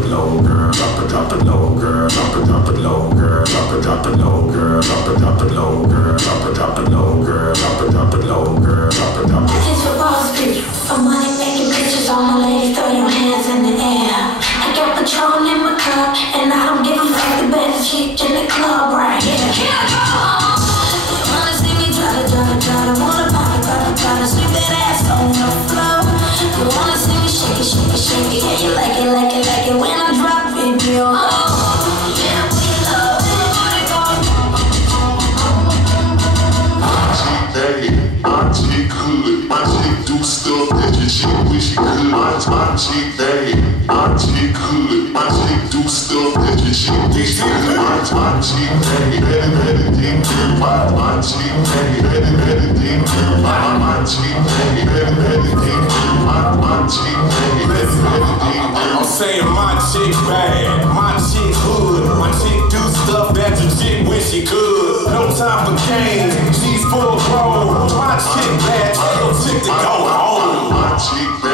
it low, girl. Drop it low, girl. Drop it low, girl. Drop it low, girl. Drop it low, girl. Drop it low, girl. Drop it low, girl. I just for boss bitch, for money making pictures. All my ladies, throw your hands in the air. I got Patron in my cup, and I don't give a fuck. The best chick in the club right here. You wanna see me try to wanna pop it, sweep that ass on the floor. You wanna see me shake it, yeah, you like it when I drop it, yo. Yeah, we love it. My chick good, my chick do stuff that your chick wish she could. My chick bad, my chick good, my chick do stuff that your chick wish she could. My chick bad, better than good. My chick bad, better than good. My chick bad, better than good. My chick bad, better than good. I'm saying my chick bad, my chick hood, my chick do stuff that your chick wish she could. No time for games, she's full grown. My chick bad, tell your chick to go home. My chick bad.